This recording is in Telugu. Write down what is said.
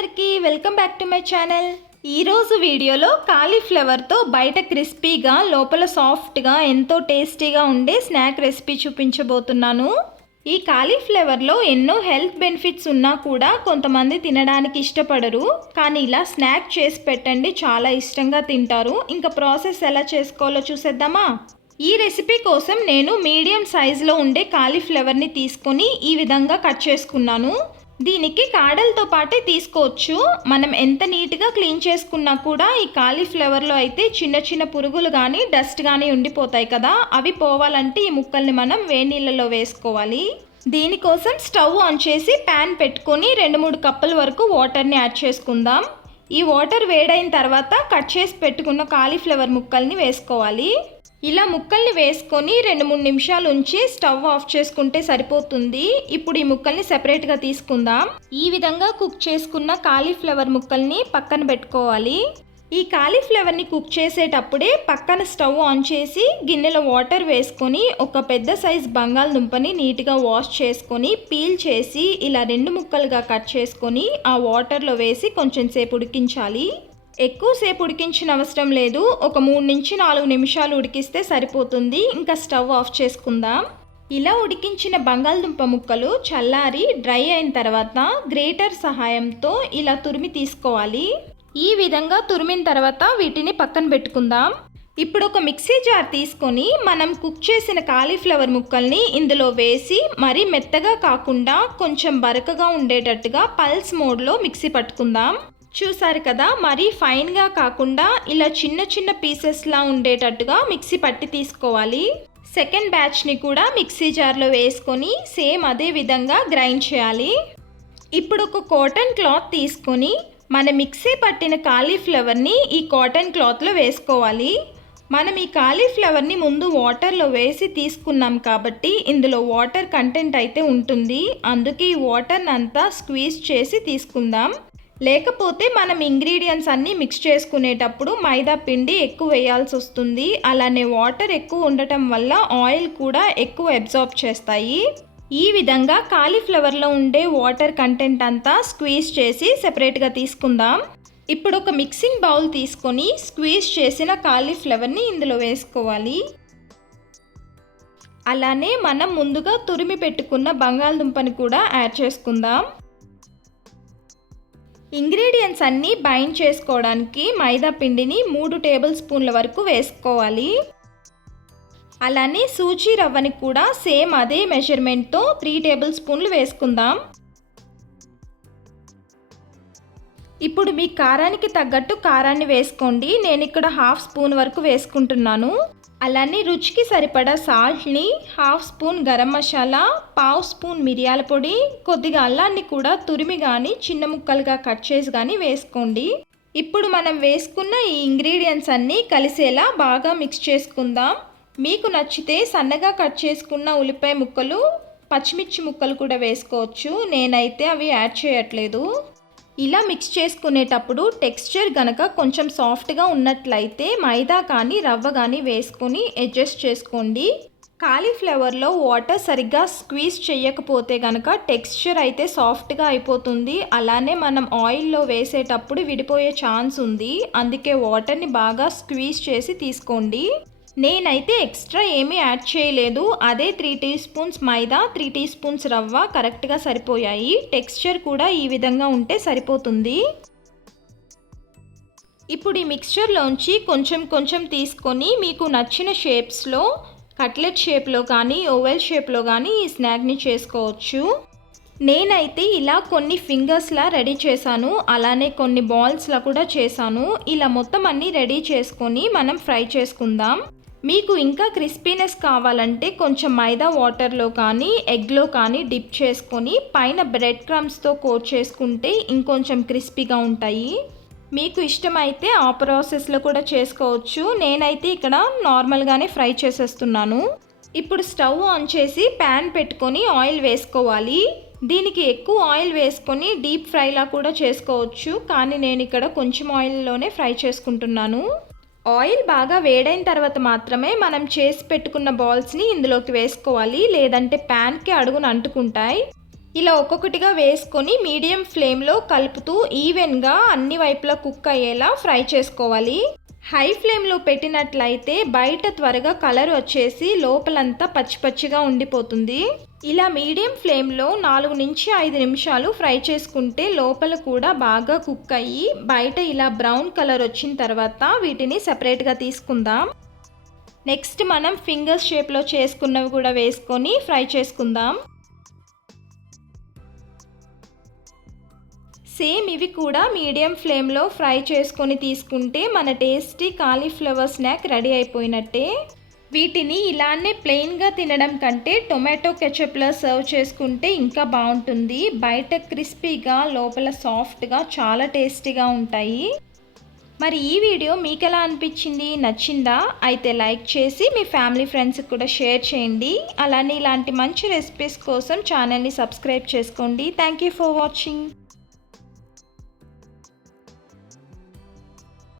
అందరికీ welcome back to my channel. ఈరోజు వీడియోలో కాలీఫ్లవర్తో బయట క్రిస్పీగా లోపల సాఫ్ట్గా ఎంతో టేస్టీగా ఉండే స్నాక్ రెసిపీ చూపించబోతున్నాను. ఈ కాలీఫ్లవర్లో ఎన్నో హెల్త్ బెనిఫిట్స్ ఉన్నా కూడా కొంతమంది తినడానికి ఇష్టపడరు. కానీ ఇలా స్నాక్ చేసి పెట్టండి, చాలా ఇష్టంగా తింటారు. ఇంకా ప్రాసెస్ ఎలా చేసుకోవాలో చూసేద్దామా? ఈ రెసిపీ కోసం నేను మీడియం సైజులో ఉండే కాలీఫ్లవర్ని తీసుకొని ఈ విధంగా కట్ చేసుకున్నాను. దీనికి కాడలతో పాటే తీసుకోవచ్చు. మనం ఎంత నీట్గా క్లీన్ చేసుకున్నా కూడా ఈ కాలీఫ్లవర్లో అయితే చిన్న చిన్న పురుగులు కానీ డస్ట్ కానీ ఉండిపోతాయి కదా, అవి పోవాలంటే ఈ ముక్కల్ని మనం వేడి నీళ్ళలో వేసుకోవాలి. దీనికోసం స్టవ్ ఆన్ చేసి ప్యాన్ పెట్టుకొని 2-3 కప్పుల వరకు వాటర్ని యాడ్ చేసుకుందాం. ఈ వాటర్ వేడైన తర్వాత కట్ చేసి పెట్టుకున్న కాలీఫ్లవర్ ముక్కల్ని వేసుకోవాలి. ఇలా ముక్కల్ని వేసుకొని 2-3 నిమిషాలు ఉంచి స్టవ్ ఆఫ్ చేసుకుంటే సరిపోతుంది. ఇప్పుడు ఈ ముక్కల్ని సెపరేట్గా తీసుకుందాం. ఈ విధంగా కుక్ చేసుకున్న కాలీఫ్లవర్ ముక్కల్ని పక్కన పెట్టుకోవాలి. ఈ కాలీఫ్లవర్ని కుక్ చేసేటప్పుడే పక్కన స్టవ్ ఆన్ చేసి గిన్నెలో వాటర్ వేసుకొని ఒక పెద్ద సైజ్ బంగాళదుంపని నీట్గా వాష్ చేసుకొని పీల్ చేసి ఇలా 2 ముక్కలుగా కట్ చేసుకొని ఆ వాటర్లో వేసి కొంచెం సేపు ఉడికించాలి. ఎక్కువసేపు ఉడికించిన అవసరం లేదు, ఒక 3-4 నిమిషాలు ఉడికిస్తే సరిపోతుంది. ఇంకా స్టవ్ ఆఫ్ చేసుకుందాం. ఇలా ఉడికించిన బంగాళదుంప ముక్కలు చల్లారి డ్రై అయిన తర్వాత గ్రేటర్ సహాయంతో ఇలా తురిమి తీసుకోవాలి. ఈ విధంగా తురిమిన తర్వాత వీటిని పక్కన పెట్టుకుందాం. ఇప్పుడు ఒక మిక్సీ జార్ తీసుకొని మనం కుక్ చేసిన కాలీఫ్లవర్ ముక్కల్ని ఇందులో వేసి మరీ మెత్తగా కాకుండా కొంచెం బరకగా ఉండేటట్టుగా పల్స్ మోడ్లో మిక్సీ పట్టుకుందాం. చూసారు కదా, మరీ ఫైన్గా కాకుండా ఇలా చిన్న చిన్న పీసెస్లా ఉండేటట్టుగా మిక్సీ పట్టి తీసుకోవాలి. సెకండ్ బ్యాచ్ని కూడా మిక్సీ జార్లో వేసుకొని సేమ్ అదే విధంగా గ్రైండ్ చేయాలి. ఇప్పుడు ఒక కాటన్ క్లాత్ తీసుకొని మన మిక్సీ పట్టిన కాలీఫ్లవర్ని ఈ కాటన్ క్లాత్లో వేసుకోవాలి. మనం ఈ కాలీఫ్లవర్ని ముందు వాటర్లో వేసి తీసుకున్నాం కాబట్టి ఇందులో వాటర్ కంటెంట్ అయితే ఉంటుంది. అందుకే ఈ వాటర్ని అంతా స్క్వీజ్ చేసి తీసుకుందాం. లేకపోతే మనం ఇంగ్రీడియంట్స్ అన్నీ మిక్స్ చేసుకునేటప్పుడు మైదా పిండి ఎక్కువ వేయాల్సి వస్తుంది. అలానే వాటర్ ఎక్కువ ఉండటం వల్ల ఆయిల్ కూడా ఎక్కువ అబ్జార్బ్ చేస్తాయి. ఈ విధంగా కాలీఫ్లవర్లో ఉండే వాటర్ కంటెంట్ అంతా స్క్వీజ్ చేసి సెపరేట్గా తీసుకుందాం. ఇప్పుడు ఒక మిక్సింగ్ బౌల్ తీసుకొని స్క్వీజ్ చేసిన కాలీఫ్లవర్ని ఇందులో వేసుకోవాలి. అలానే మనం ముందుగా తురిమి పెట్టుకున్న బంగాళదుంపని కూడా యాడ్ చేసుకుందాం. ఇంగ్రీడియంట్స్ అన్నీ బైండ్ చేసుకోవడానికి మైదా పిండిని 3 టేబుల్ స్పూన్ల వరకు వేసుకోవాలి. అలానే సూజీ రవ్వని కూడా సేమ్ అదే మెజర్మెంట్తో 3 టేబుల్ స్పూన్లు వేసుకుందాం. ఇప్పుడు మీ కారానికి తగ్గట్టు కారాన్ని వేసుకోండి. నేను ఇక్కడ 1/2 స్పూన్ వరకు వేసుకుంటున్నాను. అలానే రుచికి సరిపడా సాల్ట్ని, 1/2 స్పూన్ గరం మసాలా, 1/2 స్పూన్ మిరియాల పొడి, కొద్దిగా అల్లాన్ని కూడా తురిమి కానీ చిన్న ముక్కలుగా కట్ చేసి కానీ వేసుకోండి. ఇప్పుడు మనం వేసుకున్న ఈ ఇంగ్రీడియంట్స్ అన్నీ కలిసేలా బాగా మిక్స్ చేసుకుందాం. మీకు నచ్చితే సన్నగా కట్ చేసుకున్న ఉల్లిపాయ ముక్కలు, పచ్చిమిర్చి ముక్కలు కూడా వేసుకోవచ్చు. నేనైతే అవి యాడ్ చేయట్లేదు. ఇలా మిక్స్ చేసుకునేటప్పుడు టెక్స్చర్ గనక కొంచెం సాఫ్ట్గా ఉన్నట్లయితే మైదా కానీ రవ్వ కానీ వేసుకొని అడ్జస్ట్ చేసుకోండి. కాలీఫ్లవర్లో వాటర్ సరిగ్గా స్క్వీజ్ చేయకపోతే కనుక టెక్స్చర్ అయితే సాఫ్ట్గా అయిపోతుంది. అలానే మనం ఆయిల్లో వేసేటప్పుడు విడిపోయే ఛాన్స్ ఉంది. అందుకే వాటర్ని బాగా స్క్వీజ్ చేసి తీసుకోండి. నేనైతే ఎక్స్ట్రా ఏమీ యాడ్ చేయలేదు. అదే 3 టీ స్పూన్స్ మైదా, 3 టీ స్పూన్స్ రవ్వ కరెక్ట్గా సరిపోయాయి. టెక్స్చర్ కూడా ఈ విధంగా ఉంటే సరిపోతుంది. ఇప్పుడు ఈ మిక్స్చర్లోంచి కొంచెం కొంచెం తీసుకొని మీకు నచ్చిన షేప్స్లో కట్లెట్ షేప్లో కానీ ఓవెల్ షేప్లో కానీ ఈ స్నాక్ని చేసుకోవచ్చు. నేనైతే ఇలా కొన్ని ఫింగర్స్లా రెడీ చేశాను. అలానే కొన్ని బాల్స్లా కూడా చేశాను. ఇలా మొత్తం అన్నీ రెడీ చేసుకొని మనం ఫ్రై చేసుకుందాం. మీకు ఇంకా క్రిస్పీనెస్ కావాలంటే కొంచెం మైదా వాటర్లో కానీ ఎగ్లో కానీ డిప్ చేసుకొని పైన బ్రెడ్ క్రమ్స్తో కోట్ చేసుకుంటే ఇంకొంచెం క్రిస్పీగా ఉంటాయి. మీకు ఇష్టమైతే ఆ ప్రాసెస్లో కూడా చేసుకోవచ్చు. నేనైతే ఇక్కడ నార్మల్గానే ఫ్రై చేసేస్తున్నాను. ఇప్పుడు స్టవ్ ఆన్ చేసి ప్యాన్ పెట్టుకొని ఆయిల్ వేసుకోవాలి. దీనికి ఎక్కువ ఆయిల్ వేసుకొని డీప్ ఫ్రైలా కూడా చేసుకోవచ్చు. కానీ నేను ఇక్కడ కొంచెం ఆయిల్లోనే ఫ్రై చేసుకుంటున్నాను. ఆయిల్ బాగా వేడైన తర్వాత మాత్రమే మనం చేసి పెట్టుకున్న బాల్స్ని ఇందులోకి వేసుకోవాలి. లేదంటే ప్యాన్కి అడుగున అంటుకుంటాయి. ఇలా ఒక్కొక్కటిగా వేసుకొని మీడియం ఫ్లేమ్లో కలుపుతూ ఈవెన్గా అన్ని వైపులా కుక్ అయ్యేలా ఫ్రై చేసుకోవాలి. హై ఫ్లేమ్లో పెట్టినట్లయితే బయట త్వరగా కలర్ వచ్చేసి లోపలంతా పచ్చి పచ్చిగా ఉండిపోతుంది. ఇలా మీడియం ఫ్లేమ్లో 4 నుంచి 5 నిమిషాలు ఫ్రై చేసుకుంటే లోపల కూడా బాగా కుక్ అయ్యి బయట ఇలా బ్రౌన్ కలర్ వచ్చిన తర్వాత వీటిని సెపరేట్గా తీసుకుందాం. నెక్స్ట్ మనం ఫింగర్స్ షేప్లో చేసుకున్నవి కూడా వేసుకొని ఫ్రై చేసుకుందాం. సేమ్ ఇవి కూడా మీడియం ఫ్లేమ్లో ఫ్రై చేసుకొని తీసుకుంటే మన టేస్టీ కాలీఫ్లవర్ స్నాక్ రెడీ అయిపోయినట్టే. వీటిని ఇలానే ప్లెయిన్గా తినడం కంటే టొమాటో కెచప్లో సర్వ్ చేసుకుంటే ఇంకా బాగుంటుంది. బయట క్రిస్పీగా లోపల సాఫ్ట్గా చాలా టేస్టీగా ఉంటాయి. మరి ఈ వీడియో మీకు ఎలా అనిపించింది? నచ్చిందా? అయితే లైక్ చేసి మీ ఫ్యామిలీ ఫ్రెండ్స్కి కూడా షేర్ చేయండి. అలానే ఇలాంటి మంచి రెసిపీస్ కోసం ఛానల్ని సబ్స్క్రైబ్ చేసుకోండి. Thank you for watching.